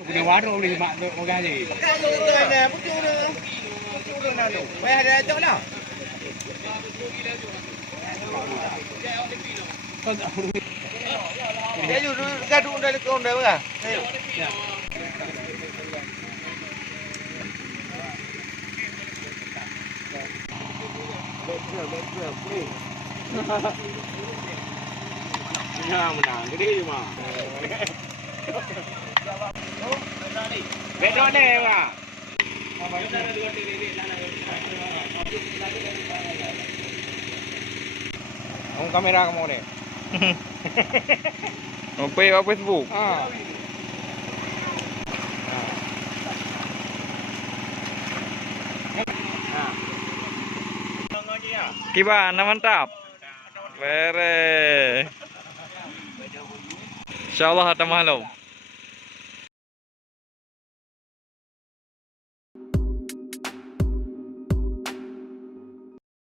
Punya warung ni mak orang ni. Pucuk nak tu. Mai ada ajak lah. Dia ju gaduh dah lekong dah berah. Ayo. Menang. Gede je mak. Bedok ni mak. Ang kamera kamu ni. Apa Facebook? Ah. Gimana mantap? Bere. Insyaallah ada maklum.